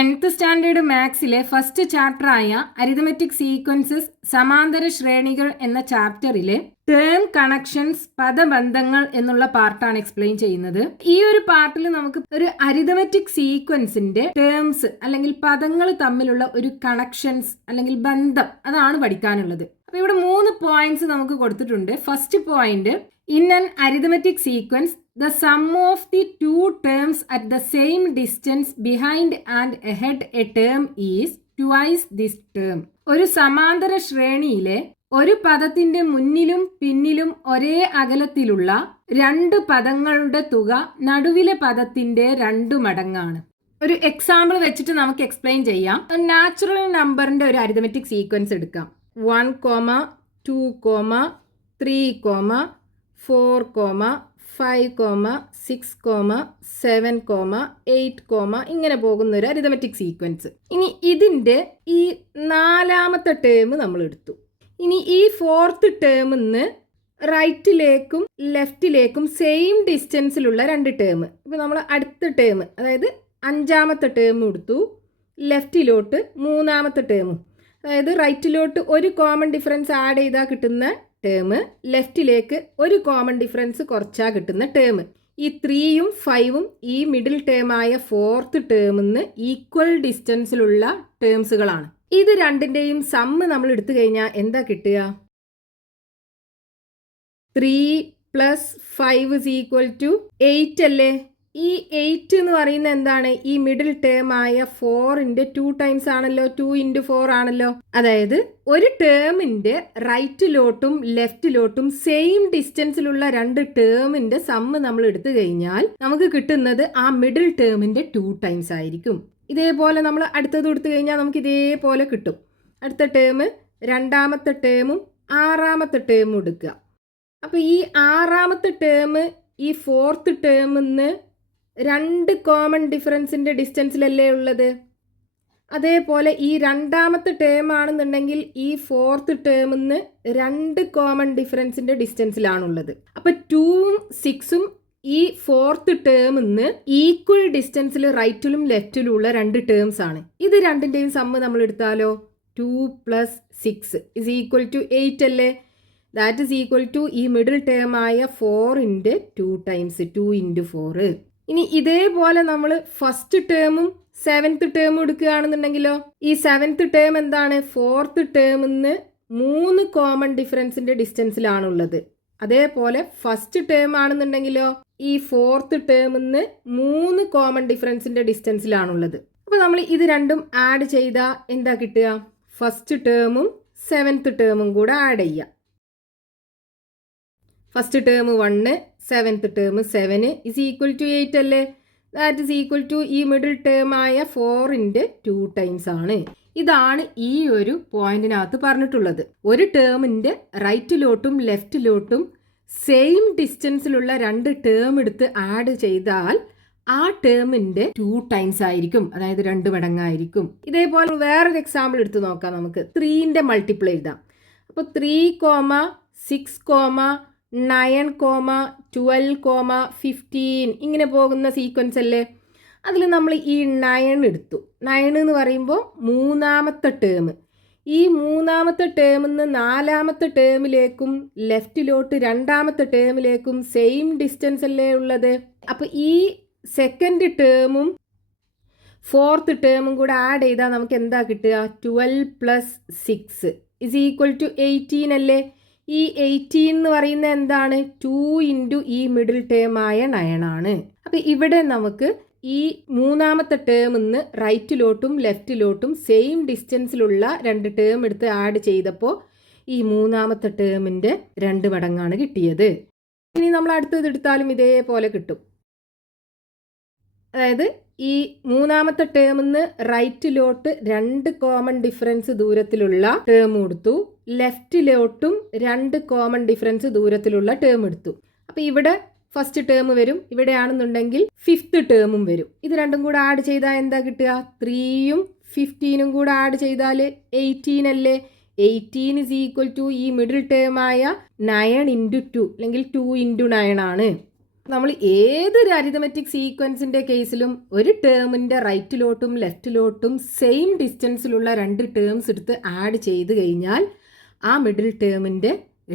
10th standard മാത്സിലെ first ചാപ്റ്ററായ arithmetic sequences സമാന്തര ശ്രേണികൾ എന്ന ചാപ്റ്ററിലെ ടേം കണക്ഷൻസ് പദബന്ധങ്ങൾ എന്നുള്ള പാർട്ടാണ് എക്സ്പ്ലെയിൻ ചെയ്യുന്നത്. ഈ ഒരു പാർട്ടിൽ നമുക്ക് ഒരു അരിതമെറ്റിക് സീക്വൻസിന്റെ ടേംസ് അല്ലെങ്കിൽ പദങ്ങൾ തമ്മിലുള്ള ഒരു കണക്ഷൻസ് അല്ലെങ്കിൽ ബന്ധം അതാണ് പഠിക്കാനുള്ളത്. അപ്പൊ ഇവിടെ 3 പോയിന്റ്സ് നമുക്ക് കൊടുത്തിട്ടുണ്ട്. First point, in an arithmetic sequence the sum of the two terms at the same distance behind and ahead a term is twice this term. ഒരു സമാന്തര ശ്രേണിയിലെ ഒരു പദത്തിന്റെ മുന്നിലും പിന്നിലും ഒരേ അകലത്തിലുള്ള 2 പദങ്ങളുടെ തുക നടുവിലെ പദത്തിന്റെ 2 മടങ്ങാണ്. ഒരു എക്സാമ്പിൾ വെച്ചിട്ട് നമുക്ക് എക്സ്പ്ലെയിൻ ചെയ്യാം. നാച്ചുറൽ നമ്പറിന്റെ ഒരു അരിതമെറ്റിക് സീക്വൻസ് എടുക്കാം. 1, 2, 3, 4, 5, 6, 7, 8, ഇങ്ങനെ പോകുന്ന ഒരു അരിതമെറ്റിക് സീക്വൻസ്. ഇനി ഇതിന്റെ ഈ 4ാമത്തെ ടേം നമ്മൾ എടുത്തു. ഇനി ഈ 4th ടേമിന്ന് റൈറ്റിലേക്കും ലെഫ്റ്റിലേക്കും സെയിം ഡിസ്റ്റൻസിലുള്ള 2 ടേം. ഇപ്പൊ നമ്മൾ അടുത്ത ടേം, അതായത് 5ാമത്തെ ടേം എടുത്തു, ലെഫ്റ്റിലോട്ട് 3ാമത്തെ ടേമും, അതായത് റൈറ്റിലോട്ട് ഒരു കോമൺ ഡിഫറൻസ് ആഡ് ചെയ്താൽ കിട്ടുന്ന ടേം, ലെഫ്റ്റിലേക്ക് ഒരു കോമൺ ഡിഫറൻസ് കുറച്ചാൽ കിട്ടുന്ന ടേം. ഈ 3ഉം 5ഉം ഈ മിഡിൽ ടേമായ 4th ടേമിന്ന് ഈക്വൽ ഡിസ്റ്റൻസിലുള്ള ടേംസുകളാണ്. ഇത് രണ്ടിന്റെയും സമ്മ് നമ്മൾ എടുത്തു കഴിഞ്ഞാൽ എന്താ കിട്ടുക? 3 + 5 = 8 അല്ലേ? ഈ 8 എന്ന് പറയുന്ന എന്താണ്? ഈ മിഡിൽ ടേം ആയ 4ന്റെ 2 ടൈംസ് ആണല്ലോ. 2 × 4 ആണല്ലോ. അതായത് ഒരു ടേമിന്റെ റൈറ്റിലോട്ടും ലെഫ്റ്റിലോട്ടും സെയിം ഡിസ്റ്റൻസിലുള്ള 2 ടേമിന്റെ സമ്മ് നമ്മൾ എടുത്തു കഴിഞ്ഞാൽ നമുക്ക് കിട്ടുന്നത് ആ മിഡിൽ ടേമിന്റെ 2 ടൈംസ് ആയിരിക്കും. ഇതേപോലെ നമ്മൾ അടുത്തത് എടുത്തു കഴിഞ്ഞാൽ നമുക്ക് ഇതേപോലെ കിട്ടും. അടുത്ത ടേം 2ാമത്തെ ടേമും 6ാമത്തെ ടേമും എടുക്കുക. അപ്പൊ ഈ 6ാമത്തെ ടേം ഈ 4th ടേമിന്ന് 2 കോമൺ ഡിഫറൻസിന്റെ ഡിസ്റ്റൻസിലല്ലേ ഉള്ളത്. അതേപോലെ ഈ 2ാമത്തെ ടേം ആണെന്നുണ്ടെങ്കിൽ ഈ 4th ടേമിന്ന് 2 കോമൺ ഡിഫറൻസിന്റെ ഡിസ്റ്റൻസിലാണുള്ളത്. അപ്പൊ 2ഉം 6ഉം ഈ 4th ടേമിന്ന് ഈക്വൽ ഡിസ്റ്റൻസിൽ റൈറ്റിലും ലെഫ്റ്റിലും ഉള്ള 2 ടേംസ് ആണ്. ഇത് രണ്ടിന്റെയും സമ്മ് നമ്മൾ എടുത്താലോ 2 + 6 = 8 അല്ലേ? ദാറ്റ് ഈസ് ഈക്വൽ ടു ഈ മിഡിൽ ടേം ആയ 4ന്റെ 2 ടൈംസ്, 2 × 4. ഇനി ഇതേപോലെ നമ്മൾ ഫസ്റ്റ് ടേമും 7th ടേമും എടുക്കുകയാണെന്നുണ്ടെങ്കിലോ, ഈ 7th ടേം എന്താണ്? 4th ടേമിന്ന് 3 common ഡിഫറൻസിന്റെ ഡിസ്റ്റൻസിലാണുള്ളത്. അതേപോലെ ഫസ്റ്റ് ടേം ആണെന്നുണ്ടെങ്കിലോ ഈ 4th ടേമിന്ന് 3 കോമൺ ഡിഫറൻസിന്റെ ഡിസ്റ്റൻസിലാണുള്ളത്. അപ്പൊ നമ്മൾ ഇത് രണ്ടും ആഡ് ചെയ്താൽ എന്താ കിട്ടുക? ഫസ്റ്റ് ടേമും 7th ടേമും കൂടെ ആഡ് ചെയ്യാം. ഫസ്റ്റ് ടേം 1, 7th ടേം 7 = 8 അല്ലേ? ദാറ്റ് ഈസ് ഈക്വൽ ടു ഈ മിഡിൽ ടേം ആയ 4ന്റെ 2 ടൈംസ് ആണ്. ഇതാണ് ഈ ഒരു പോയിന്റിനകത്ത് പറഞ്ഞിട്ടുള്ളത്. ഒരു ടേമിന്റെ റൈറ്റിലോട്ടും ലെഫ്റ്റിലോട്ടും സെയിം ഡിസ്റ്റൻസിലുള്ള 2 ടേം എടുത്ത് ആഡ് ചെയ്താൽ ആ ടേമിന്റെ 2 ടൈംസ് ആയിരിക്കും, അതായത് 2 മടങ്ങായിരിക്കും. ഇതേപോലെ വേറൊരു എക്സാമ്പിൾ എടുത്ത് നോക്കാം. നമുക്ക് 3ന്റെ മൾട്ടിപ്പിൾ എഴുതാം. അപ്പോൾ 3, 6, 9, 12, 15 ഇങ്ങനെ പോകുന്ന സീക്വൻസ് അല്ലേ? അതിൽ നമ്മൾ ഈ 9 എടുത്തു. 9 എന്ന് പറയുമ്പോൾ 3ാമത്തെ ടേം. ഈ 3ാമത്തെ ടേമിന്ന് 4ാമത്തെ ടേമിലേക്കും ലെഫ്റ്റിലോട്ട് 2ാമത്തെ ടേമിലേക്കും സെയിം ഡിസ്റ്റൻസ് അല്ലേ ഉള്ളത്. അപ്പോൾ ഈ സെക്കൻഡ് ടേമും 4th ടേമും കൂടെ ആഡ് ചെയ്താൽ നമുക്ക് എന്താ കിട്ടുക? 12 + 6 = 18 അല്ലേ? ഈ 18 എന്ന് പറയുന്ന എന്താണ്? 2 × ഈ മിഡിൽ ടേം ആയ 9 ആണ്. അപ്പൊ ഇവിടെ നമുക്ക് ഈ 3ാമത്തെ ടേമിന്ന് റൈറ്റിലോട്ടും ലെഫ്റ്റിലോട്ടും സെയിം ഡിസ്റ്റൻസിലുള്ള 2 ടേം എടുത്ത് ആഡ് ചെയ്തപ്പോൾ ഈ 3ാമത്തെ ടേമിന്റെ 2 മടങ്ങാണ് കിട്ടിയത്. ഇനി നമ്മൾ അടുത്തത് എടുത്താലും ഇതേപോലെ കിട്ടും. അതായത് ഈ 3ാമത്തെ ടേമിന്ന് റൈറ്റിലോട്ട് 2 കോമൺ ഡിഫറൻസ് ദൂരത്തിലുള്ള ടേം എടുത്തു, ലെഫ്റ്റിലോട്ടും 2 കോമൺ ഡിഫറൻസ് ദൂരത്തിലുള്ള ടേം എടുത്തു. അപ്പൊ ഇവിടെ ഫസ്റ്റ് ടേം വരും, ഇവിടെയാണെന്നുണ്ടെങ്കിൽ 5th ടേമും വരും. ഇത് രണ്ടും കൂടെ ആഡ് ചെയ്താൽ എന്താ കിട്ടുക? 3ഉം 15ഉം കൂടെ ആഡ് ചെയ്താൽ 18 അല്ലേ? 18 = ഈ മിഡിൽ ടേം ആയ 9 × 2 അല്ലെങ്കിൽ 2 × 9 ആണ്. നമ്മൾ ഏതൊരു അരിതമെറ്റിക് സീക്വൻസിൻ്റെ കേസിലും ഒരു ടേമിൻ്റെ റൈറ്റിലോട്ടും ലെഫ്റ്റിലോട്ടും സെയിം ഡിസ്റ്റൻസിലുള്ള 2 ടേംസ് എടുത്ത് ആഡ് ചെയ്ത് കഴിഞ്ഞാൽ ആ മിഡിൽ ടേമിൻ്റെ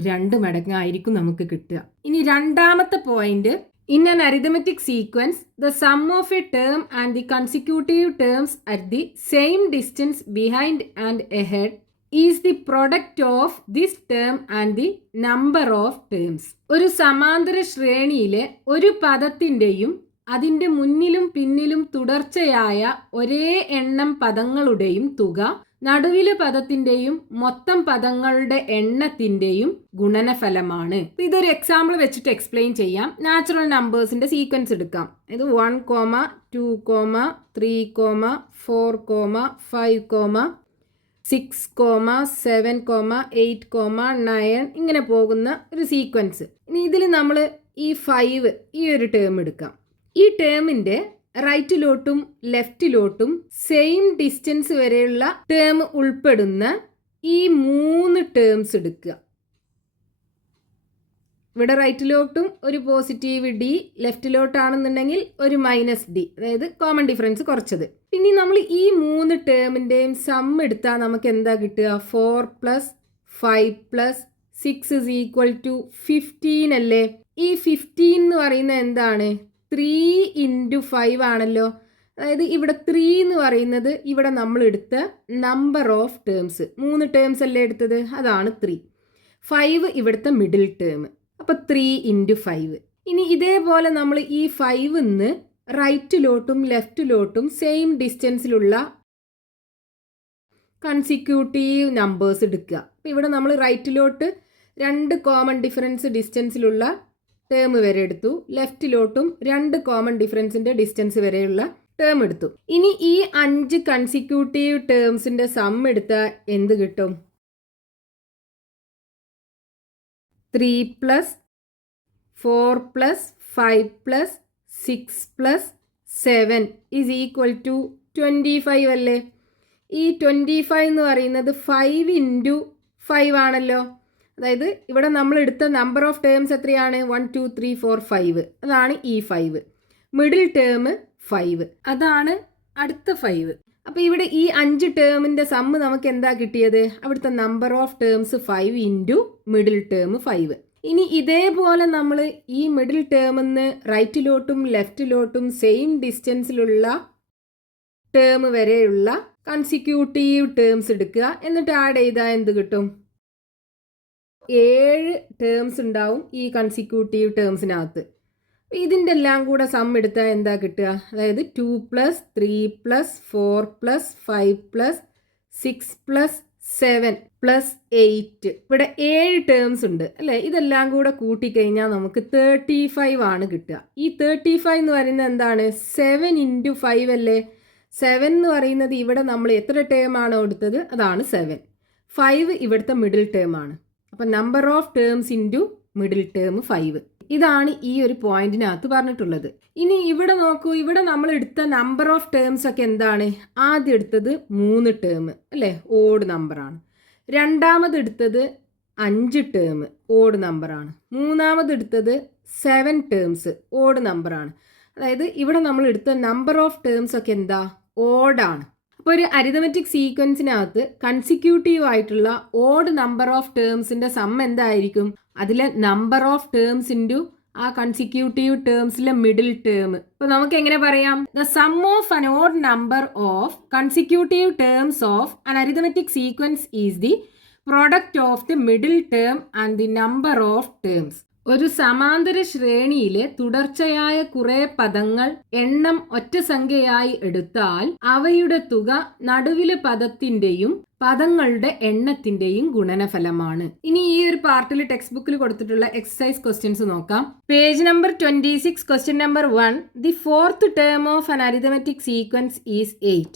2 മടങ്ങായിരിക്കും നമുക്ക് കിട്ടുക. ഇനി രണ്ടാമത്തെ point, in an arithmetic sequence the sum of A term and the consecutive terms at the same distance behind and ahead is the product of this term and the number of terms. ഒരു സമാന്തര ശ്രേണിയിലെ ഒരു പദത്തിൻ്റെയും അതിൻ്റെ മുന്നിലും പിന്നിലും തുടർച്ചയായ ഒരേ എണ്ണം പദങ്ങളുടെയും തുക നടുവിലെ പദത്തിൻ്റെയും മൊത്തം പദങ്ങളുടെ എണ്ണത്തിൻ്റെയും ഗുണനഫലമാണ്. ഇതൊരു എക്സാമ്പിൾ വെച്ചിട്ട് എക്സ്പ്ലെയിൻ ചെയ്യാം. നാച്ചുറൽ നമ്പേഴ്സിൻ്റെ സീക്വൻസ് എടുക്കാം. ഇത് 1, 2, 3, 4, 5, 6, 7, 8, 9 ഇങ്ങനെ പോകുന്ന ഒരു സീക്വൻസ്. ഇനി ഇതിൽ നമ്മൾ ഈ 5 ഈ ഒരു ടേം എടുക്കാം. ഈ ടേമിൻ്റെ റൈറ്റിലോട്ടും ലെഫ്റ്റിലോട്ടും സെയിം ഡിസ്റ്റൻസ് വരെയുള്ള ടേം ഉൾപ്പെടുന്ന ഈ 3 ടേംസ് എടുക്കുക. ഇവിടെ റൈറ്റിലോട്ടും ഒരു പോസിറ്റീവ് ഡി, ലെഫ്റ്റിലോട്ടാണെന്നുണ്ടെങ്കിൽ ഒരു -d, അതായത് കോമൺ ഡിഫറൻസ് കുറച്ചത്. പിന്നെ നമ്മൾ ഈ 3 ടേമിൻ്റെയും സം എടുത്താൽ നമുക്ക് എന്താ കിട്ടുക? 4 + 5 + 6 = 15 അല്ലേ? ഈ 15 എന്ന് പറയുന്നത് എന്താണ്? 3 × 5 ആണല്ലോ. അതായത് ഇവിടെ 3 എന്ന് പറയുന്നത് ഇവിടെ നമ്മൾ എടുത്ത നമ്പർ ഓഫ് ടേംസ്, 3 ടേംസ് അല്ലേ എടുത്തത്, അതാണ് 3. 5 ഇവിടുത്തെ മിഡിൽ ടേം, അപ്പോൾ 3 × 5. ഇനി ഇതേപോലെ നമ്മൾ ഈ 5ന്ന് റൈറ്റിലോട്ടും ലെഫ്റ്റിലോട്ടും സെയിം ഡിസ്റ്റൻസിലുള്ള കൺസിക്യൂട്ടീവ് നമ്പേഴ്സ് എടുക്കുക. അപ്പോൾ ഇവിടെ നമ്മൾ റൈറ്റിലോട്ട് 2 കോമൺ ഡിഫറൻസ് ഡിസ്റ്റൻസിലുള്ള ടേം വരെ എടുത്തു, ലെഫ്റ്റിലോട്ടും 2 കോമൺ ഡിഫറൻസിൻ്റെ ഡിസ്റ്റൻസ് വരെയുള്ള ടേം എടുത്തു. ഇനി ഈ 5 കൺസിക്യൂട്ടീവ് ടേംസിൻ്റെ സം എടുത്താൽ എന്ത് കിട്ടും? 3 + 4 + 5 + 6 + 7 = 25 അല്ലേ? ഈ 25 എന്ന് പറയുന്നത് 5 × 5 ആണല്ലോ. അതായത് ഇവിടെ നമ്മൾ എടുത്ത നമ്പർ ഓഫ് ടേംസ് എത്രയാണ്? 1, 2, 3, 4, 5. അതാണ് ഈ 5. മിഡിൽ ടേം 5, അതാണ് അടുത്ത 5. അപ്പോൾ ഇവിടെ ഈ 5 ടേമിൻ്റെ സമ്മ് നമുക്ക് എന്താ കിട്ടിയത്? അവിടുത്തെ number of terms 5 × middle term 5. ഇനി ഇതേപോലെ നമ്മൾ ഈ മിഡിൽ ടേമിന്ന് റൈറ്റിലോട്ടും ലെഫ്റ്റിലോട്ടും സെയിം ഡിസ്റ്റൻസിലുള്ള ടേം വരെയുള്ള കൺസിക്യൂട്ടീവ് ടേംസ് എടുക്കുക, എന്നിട്ട് ആഡ് ചെയ്താൽ എന്ത് കിട്ടും? 7 ടേംസ് ഉണ്ടാവും ഈ കൺസിക്യൂട്ടീവ് ടേംസിനകത്ത്. ഇതിൻ്റെ എല്ലാം കൂടെ സം എടുത്താൽ എന്താ കിട്ടുക? അതായത് 2 + 3 + 4 + 5 + 6 + 7 + 8. ഇവിടെ 7 ടേംസ് ഉണ്ട് അല്ലേ? ഇതെല്ലാം കൂടെ കൂട്ടിക്കഴിഞ്ഞാൽ നമുക്ക് 35 ആണ് കിട്ടുക. ഈ 35 എന്ന് പറയുന്നത് എന്താണ്? 7 × 5 അല്ലേ? 7 എന്ന് പറയുന്നത് ഇവിടെ നമ്മൾ എത്ര ടേം ആണോ എടുത്തത്, അതാണ് 7. 5 ഇവിടുത്തെ മിഡിൽ ടേം ആണ്. അപ്പം number of terms × middle term 5. ഇതാണ് ഈ ഒരു പോയിന്റിനകത്ത് പറഞ്ഞിട്ടുള്ളത്. ഇനി ഇവിടെ നോക്കൂ, ഇവിടെ നമ്മൾ എടുത്ത നമ്പർ ഓഫ് ടേംസ് ഒക്കെ എന്താണ്? ആദ്യം എടുത്തത് 3 ടേം അല്ലേ, ഓഡ് നമ്പറാണ്. രണ്ടാമത് എടുത്തത് 5 ടേം, ഓഡ് നമ്പറാണ്. മൂന്നാമത് എടുത്തത് 7 ടേംസ്, ഓഡ് നമ്പറാണ്. അതായത് ഇവിടെ നമ്മൾ എടുത്ത നമ്പർ ഓഫ് ടേംസ് ഒക്കെ എന്താ? ഓഡാണ്. അപ്പോൾ ഒരു അരിതമെറ്റിക് സീക്വൻസിനകത്ത് കൺസിക്യൂട്ടീവ് ആയിട്ടുള്ള ഓഡ് നമ്പർ ഓഫ് ടേംസിൻ്റെ സം എന്തായിരിക്കും? അതിലെ നമ്പർ ഓഫ് ടേംസ് × ആ കൺസിക്യൂട്ടീവ് ടേംസിലെ മിഡിൽ ടേം. അപ്പോൾ നമുക്ക് എങ്ങനെ പറയാം? The sum of an odd number of consecutive terms of an arithmetic sequence is the product of the middle term and the number of terms. ഒരു സമാന്തര ശ്രേണിയിലെ തുടർച്ചയായ കുറെ പദങ്ങൾ എണ്ണം ഒറ്റ സംഖ്യയായി എടുത്താൽ അവയുടെ തുക നടുവിലെ പദത്തിന്റെയും പദങ്ങളുടെ എണ്ണത്തിന്റെയും ഗുണനഫലമാണ്. ഇനി ഈ ഒരു പാർട്ടിൽ ടെക്സ്റ്റ് ബുക്കിൽ കൊടുത്തിട്ടുള്ള എക്സസൈസ് ക്വസ്റ്റ്യൻസ് നോക്കാം. Page number 26, question number 1. The fourth term of an arithmetic sequence is 8.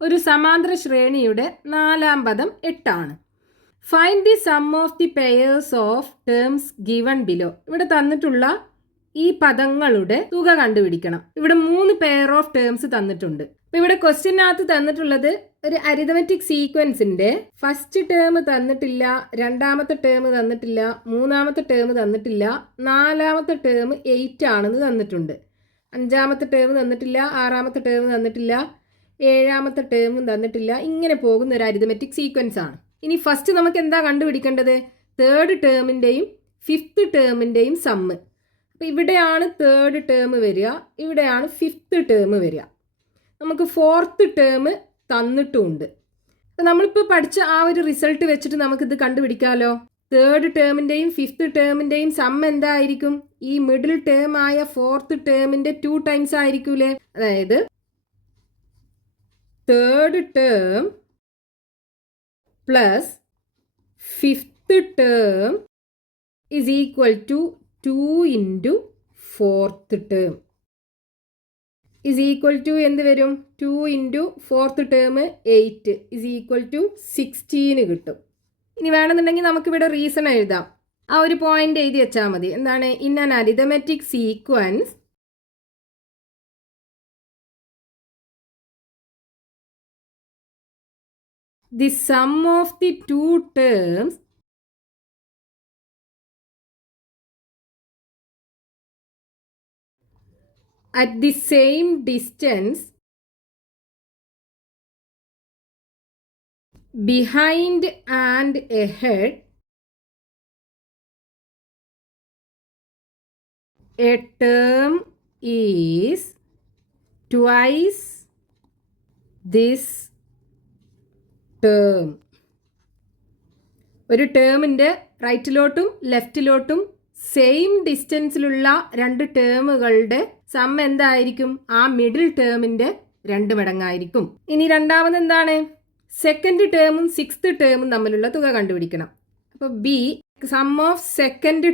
ഒരു സമാന്തര ശ്രേണിയുടെ 4ാം പദം 8 ആണ്. Find the sum of the pairs of terms given below. ഇവിടെ തന്നിട്ടുള്ള ഈ പദങ്ങളുടെ തുക കണ്ടുപിടിക്കണം. ഇവിടെ 3 പെയർ ഓഫ് ടേംസ് തന്നിട്ടുണ്ട്. അപ്പോൾ ഇവിടെ ക്വസ്റ്റ്യനകത്ത് തന്നിട്ടുള്ളത് ഒരു അരിതമെറ്റിക് സീക്വൻസിൻ്റെ ഫസ്റ്റ് ടേം തന്നിട്ടില്ല, രണ്ടാമത്തെ ടേം തന്നിട്ടില്ല, മൂന്നാമത്തെ ടേം തന്നിട്ടില്ല, നാലാമത്തെ ടേം 8 ആണെന്ന് തന്നിട്ടുണ്ട്, അഞ്ചാമത്തെ ടേം തന്നിട്ടില്ല, ആറാമത്തെ ടേം തന്നിട്ടില്ല, ഏഴാമത്തെ ടേമും തന്നിട്ടില്ല. ഇങ്ങനെ പോകുന്ന ഒരു അരിതമെറ്റിക് സീക്വൻസ് ആണ്. ഇനി ഫസ്റ്റ് നമുക്ക് എന്താ കണ്ടുപിടിക്കേണ്ടത്? തേർഡ് ടേമിൻ്റെയും ഫിഫ്ത്ത് ടേമിൻ്റെയും സമ്മ്. അപ്പോൾ ഇവിടെയാണ് തേർഡ് ടേം വരിക, ഇവിടെയാണ് ഫിഫ്ത്ത് ടേം വരിക. നമുക്ക് ഫോർത്ത് ടേം തന്നിട്ടുമുണ്ട്. അപ്പം നമ്മളിപ്പോൾ പഠിച്ച ആ ഒരു റിസൾട്ട് വെച്ചിട്ട് നമുക്കിത് കണ്ടുപിടിക്കാമല്ലോ. തേർഡ് ടേമിൻ്റെയും ഫിഫ്ത്ത് ടേമിൻ്റെയും സം എന്തായിരിക്കും? ഈ മിഡിൽ ടേം ആയ ഫോർത്ത് ടേമിൻ്റെ 2 ടൈംസ് ആയിരിക്കൂലേ? അതായത് third term plus fifth term is equal to 2 into fourth term is equal to എന്ത് വരും? 2 into fourth term 8 is equal to 16 കിട്ടും. ഇനി വേണമെന്നുണ്ടെങ്കിൽ നമുക്കിവിടെ റീസൺ എഴുതാം. ആ ഒരു പോയിന്റ് എഴുതി വെച്ചാൽ മതി. എന്താണ്? In an arithmetic sequence the sum of the two terms at the same distance behind and ahead a term is twice this term. ഒരു ടേമിൻ്റെ റൈറ്റിലോട്ടും ലെഫ്റ്റിലോട്ടും സെയിം ഡിസ്റ്റൻസിലുള്ള രണ്ട് ടേമുകളുടെ സം എന്തായിരിക്കും? ആ മിഡിൽ ടേമിൻ്റെ 2 മടങ്ങായിരിക്കും. ഇനി രണ്ടാമത് എന്താണ്? സെക്കൻഡ് ടേമും സിക്സ്ത് ടേമും തമ്മിലുള്ള തുക കണ്ടുപിടിക്കണം. അപ്പോൾ B sum of second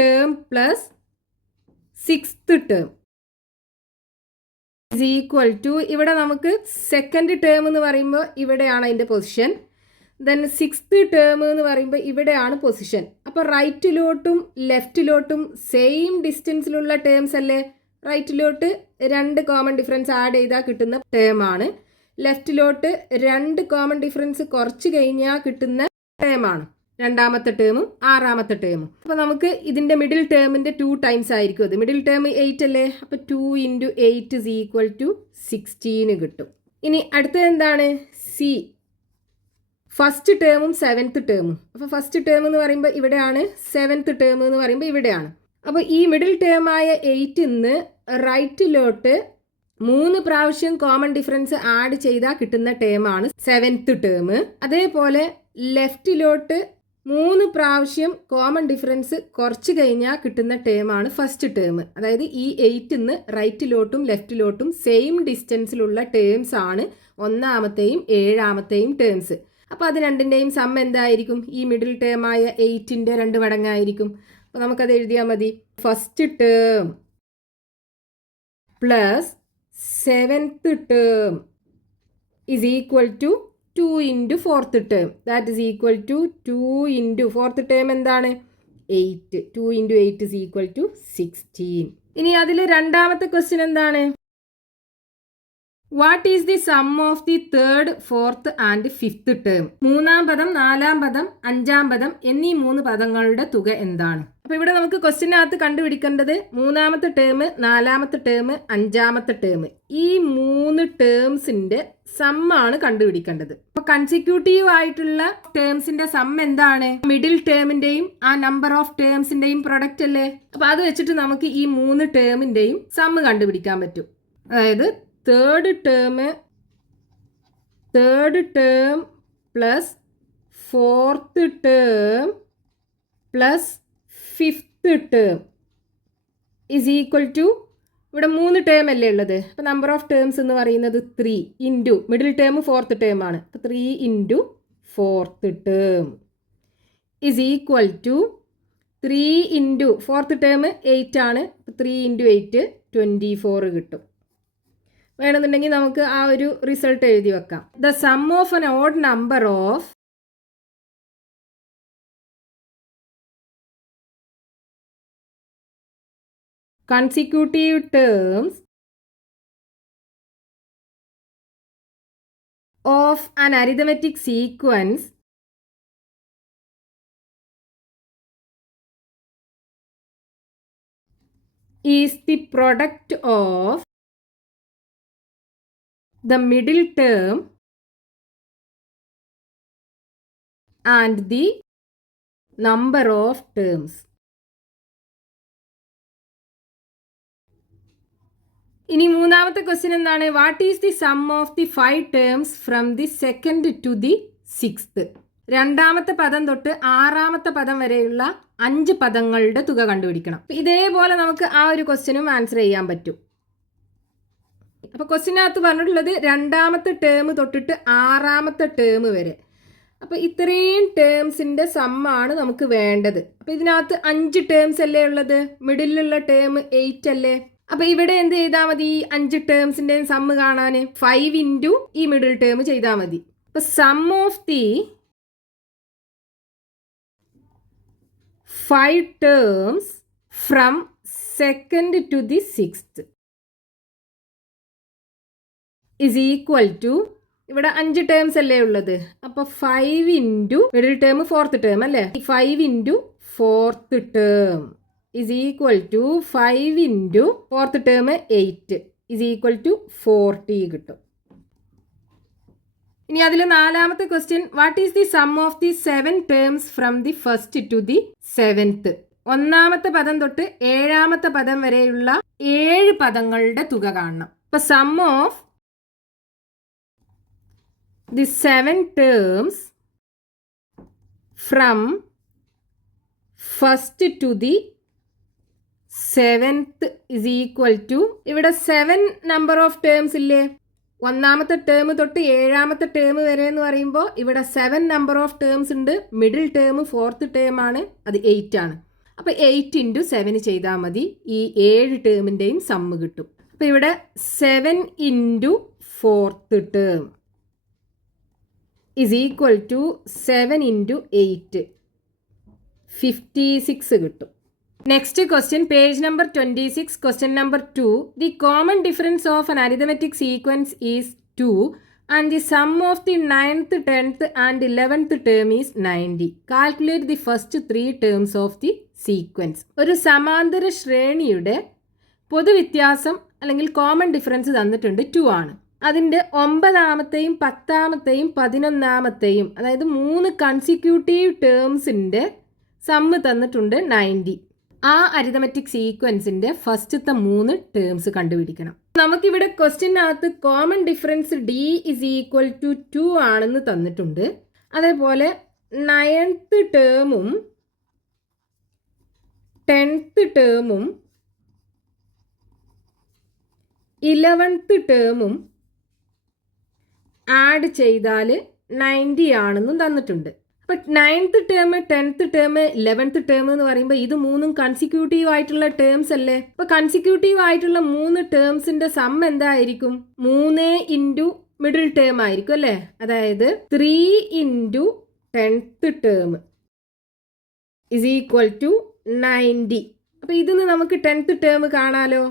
term plus sixth term is equal to, ഇവിടെ നമുക്ക് സെക്കൻഡ് ടേം എന്ന് പറയുമ്പോൾ ഇവിടെയാണ് അതിൻ്റെ പൊസിഷൻ, ദെൻ സിക്സ്ത് ടേം എന്ന് പറയുമ്പോൾ ഇവിടെയാണ് പൊസിഷൻ. അപ്പോൾ റൈറ്റിലോട്ടും ലെഫ്റ്റിലോട്ടും സെയിം ഡിസ്റ്റൻസിലുള്ള ടേംസ് അല്ലേ? റൈറ്റിലോട്ട് 2 കോമൺ ഡിഫറൻസ് ആഡ് ചെയ്താൽ കിട്ടുന്ന ടേമാണ്, ലെഫ്റ്റിലോട്ട് 2 കോമൺ ഡിഫറൻസ് കുറച്ച് കഴിഞ്ഞാൽ കിട്ടുന്ന ടേമാണ് രണ്ടാമത്തെ ടേമും ആറാമത്തെ ടേമും. അപ്പോൾ നമുക്ക് ഇതിൻ്റെ മിഡിൽ ടേമിൻ്റെ 2 ടൈംസ് ആയിരിക്കും അത്. മിഡിൽ ടേം 8 അല്ലേ? അപ്പോൾ 2 into 8 is equal to 16 കിട്ടും. ഇനി അടുത്തത് എന്താണ്? സി ഫസ്റ്റ് ടേമും സെവൻത്ത് ടേമും. അപ്പോൾ ഫസ്റ്റ് ടേം എന്ന് പറയുമ്പോൾ ഇവിടെയാണ്, സെവൻത്ത് ടേം എന്ന് പറയുമ്പോൾ ഇവിടെയാണ്. അപ്പോൾ ഈ മിഡിൽ ടേമായ 8 നിന്ന് റൈറ്റിലോട്ട് 3 പ്രാവശ്യം കോമൺ ഡിഫറൻസ് ആഡ് ചെയ്താൽ കിട്ടുന്ന ടേമാണ് സെവൻത്ത് ടേം. അതേപോലെ ലെഫ്റ്റിലോട്ട് 3 പ്രാവശ്യം കോമൺ ഡിഫറൻസ് കുറച്ച് കഴിഞ്ഞാൽ കിട്ടുന്ന ടേമാണ് ഫസ്റ്റ് ടേം. അതായത് ഈ 8 നിന്ന് റൈറ്റിലോട്ടും ലെഫ്റ്റിലോട്ടും സെയിം ഡിസ്റ്റൻസിലുള്ള ടേംസ് ആണ് ഒന്നാമത്തെയും ഏഴാമത്തെയും ടേംസ്. അപ്പോൾ അത് രണ്ടിൻ്റെയും സം എന്തായിരിക്കും? ഈ മിഡിൽ ടേമായ 8ൻ്റെ 2 മടങ്ങായിരിക്കും. അപ്പോൾ നമുക്കത് എഴുതിയാൽ മതി. First term plus seventh term is equal to 2 into fourth term. That is equal to 2 into fourth term എന്താണ്? 8. 2 into 8 is equal to 16. ഇനി അതിൽ രണ്ടാമത്തെ ക്വസ്റ്റ്യൻ എന്താണ്? What is the sum of the third, fourth and fifth term? മൂന്നാം പദം, നാലാം പദം, അഞ്ചാം പദം എന്നീ 3 പദങ്ങളുടെ തുക എന്താണ്? അപ്പോൾ ഇവിടെ നമുക്ക് ക്വസ്റ്റ്യനകത്ത് കണ്ടുപിടിക്കേണ്ടത് മൂന്നാമത്തെ ടേം, നാലാമത്തെ ടേം, അഞ്ചാമത്തെ ടേം, ഈ 3 ടേംസിൻ്റെ സമ്മാണ് കണ്ടുപിടിക്കേണ്ടത്. അപ്പോൾ കൺസിക്യൂട്ടീവ് ആയിട്ടുള്ള ടേംസിന്റെ സം എന്താണ്? മിഡിൽ ടേമിന്റെയും ആ നമ്പർ ഓഫ് ടേംസിന്റെയും പ്രൊഡക്റ്റ് അല്ലേ? അപ്പോൾ അത് വെച്ചിട്ട് നമുക്ക് ഈ 3 ടേമിന്റെയും സം കണ്ടുപിടിക്കാൻ പറ്റും. അതായത് third term plus fourth term plus fifth term is equal to, ഇവിടെ 3 ടേം അല്ലേ ഉള്ളത്? അപ്പോൾ നമ്പർ ഓഫ് ടേംസ് എന്ന് പറയുന്നത് 3 into middle term fourth term ആണ്. അപ്പോൾ 3 into fourth term is equal to 3 into fourth term 8 ആണ്. 3 ഇൻറ്റു 8 24 കിട്ടും. വേണമെന്നുണ്ടെങ്കിൽ നമുക്ക് ആ ഒരു റിസൾട്ട് എഴുതി വെക്കാം. The sum of an odd number of consecutive terms of an arithmetic sequence is the product of the middle term and the number of terms. ഇനി മൂന്നാമത്തെ ക്വസ്റ്റ്യൻ എന്താണ്? What is the sum of the 5 terms from the second to the 6th? രണ്ടാമത്തെ പദം തൊട്ട് 6ാമത്തെ പദം വരെയുള്ള 5 പദങ്ങളുടെ തുക കണ്ടുപിടിക്കണം. ഇതേപോലെ നമുക്ക് ആ ഒരു ക്വസ്റ്റ്യനും ആൻസർ ചെയ്യാൻ പറ്റും. അപ്പോൾ ക്വസ്റ്റ്യനകത്ത് പറഞ്ഞിട്ടുള്ളത് രണ്ടാമത്തെ ടേം തൊട്ടിട്ട് 6ാമത്തെ ടേം വരെ. അപ്പോൾ ഇത്രയും ടേംസിൻ്റെ സമ്മാണ് നമുക്ക് വേണ്ടത്. അപ്പോൾ ഇതിനകത്ത് 5 ടേംസ് അല്ലേ ഉള്ളത്, മിഡിലുള്ള ടേം 8 അല്ലേ. അപ്പോൾ ഇവിടെ എന്ത് ചെയ്താൽ മതി? 5 ടേംസിൻ്റെയും സമ്മ് കാണാൻ 5 ഇൻറ്റു ഈ മിഡിൽ ടേം ചെയ്താൽ മതി. അപ്പോൾ sum of the 5 terms from second to the 6th is equal to, ഇവിടെ 5 ടേംസ് അല്ലേ ഉള്ളത്, അപ്പോൾ 5 into middle term 4th term അല്ലേ, 5 into 4th term is equal to 5 into 4th term 8 is equal to 40 കിട്ടും. ഇനി അതിൽ 4ാമത്തെ question, what is the sum of the 7 terms from the 1st to the 7th? 1ാമത്തെ പദം തൊട്ട് 7ാമത്തെ പദം വരെയുള്ള 7 പദങ്ങളുടെ തുക കാണണം. അപ്പോൾ sum of the 7 terms from 1st to the 7th is equal to, ഇവിടെ 7 നമ്പർ ഓഫ് ടേംസ് ഇല്ലേ, 1ാമത്തെ ടേം തൊട്ട് 7ാമത്തെ ടേം വരെ എന്ന് പറയുമ്പോൾ ഇവിടെ 7 നമ്പർ ഓഫ് ടേംസ് ഉണ്ട്. മിഡിൽ ടേം 4th ടേം ആണ്, അത് 8 ആണ്. അപ്പോൾ 8 ഇൻറ്റു 7 ചെയ്താൽ മതി, ഈ 7 ടേമിൻ്റെയും സമ്മ് കിട്ടും. അപ്പോൾ ഇവിടെ 7 into 4th term is equal to 7 into 8, 56 കിട്ടും. Next question, page number 26, question number 2. The common difference of an arithmetic sequence is 2 and the sum of the 9th, 10th and 11th term is 90. Calculate the first 3 terms of the sequence. ഒരു സമാന്തര ശ്രേണിയുടെ പൊതുവ്യത്യാസം അല്ലെങ്കിൽ common difference തന്നിട്ടുണ്ട്, 2 ആണ്. അതിൻ്റെ 9ാമത്തെയും 10ാമത്തെയും 11ാമത്തെയും അതായത് 3 consecutive ടേംസിൻ്റെ sum തന്നിട്ടുണ്ട് 90. ആ അരിതമെറ്റിക് സീക്വൻസിൻ്റെ ഫസ്റ്റത്തെ 3 ടേംസ് കണ്ടുപിടിക്കണം. നമുക്കിവിടെ ക്വസ്റ്റ്യനകത്ത് common difference d is equal to 2 ആണെന്ന് തന്നിട്ടുണ്ട്. അതേപോലെ 9th ടേമും 10th ടേമും 11th ടേമും ആഡ് ചെയ്താൽ 90 ആണെന്നും തന്നിട്ടുണ്ട്. അപ്പം 9th term 10th term 11th term എന്ന് പറയുമ്പോൾ ഇത് 3 കൺസിക്യൂട്ടീവ് ആയിട്ടുള്ള ടേംസ് അല്ലേ. അപ്പോൾ കൺസിക്യൂട്ടീവ് ആയിട്ടുള്ള 3 ടേംസിൻ്റെ സം എന്തായിരിക്കും? 3 ഇൻറ്റു മിഡിൽ ടേം ആയിരിക്കും അല്ലേ. അതായത് 3 into 10th term is equal to 90. അപ്പോൾ ഇതിന് നമുക്ക് 10th ടേം കാണാലോ.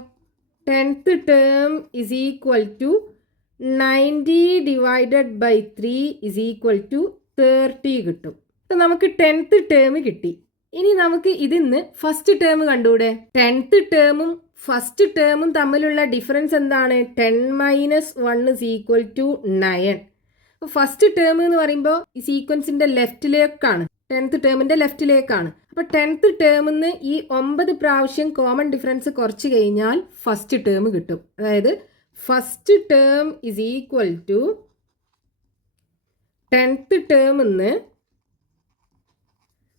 10th term is equal to 90 divided by 3 is equal to 30 കിട്ടും. അപ്പം നമുക്ക് 10th ടേം കിട്ടി. ഇനി നമുക്ക് ഇതിന്ന് ഫസ്റ്റ് ടേം കണ്ടുകൂടെ? 10th ടേമും ഫസ്റ്റ് ടേമും തമ്മിലുള്ള ഡിഫറൻസ് എന്താണ്? 10 മൈനസ് 1 ഇസ് ഈക്വൽ ടു 9. അപ്പോൾ ഫസ്റ്റ് ടേം എന്ന് പറയുമ്പോൾ ഈ സീക്വൻസിൻ്റെ ലെഫ്റ്റിലേക്കാണ്, 10th ടേമിൻ്റെ ലെഫ്റ്റിലേക്കാണ്. അപ്പോൾ 10th ടേമിൽ നിന്ന് ഈ 9 പ്രാവശ്യം കോമൺ ഡിഫറൻസ് കുറച്ച് കഴിഞ്ഞാൽ ഫസ്റ്റ് ടേം കിട്ടും. അതായത് first term is equal to 10th ടേമിൽ നിന്ന്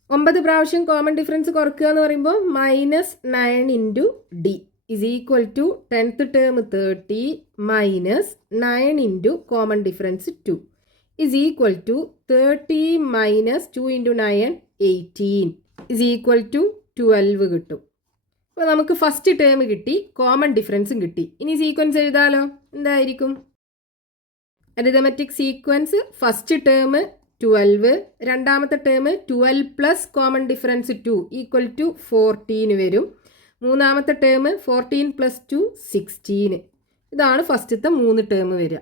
9 പ്രാവശ്യം കോമൺ ഡിഫറൻസ് കുറക്കുക എന്ന് പറയുമ്പോൾ minus 9 into D is equal to 10th term 30 minus 9 into common difference 2 is equal to 30 minus 2 into 9 18 is equal to 12 കിട്ടും. അപ്പോൾ നമുക്ക് ഫസ്റ്റ് ടേം കിട്ടി, കോമൺ ഡിഫറൻസും കിട്ടി. ഇനി സീക്വൻസ് എഴുതാലോ. എന്തായിരിക്കും? അരിതമെറ്റിക് സീക്വൻസ് ഫസ്റ്റ് ടേം 12, രണ്ടാമത്തെ term 12 plus common difference 2 equal to 14 വരും. മൂന്നാമത്തെ ടേം 14 പ്ലസ് 2 16. ഇതാണ് ഫസ്റ്റത്തെ 3 ടേം വരിക.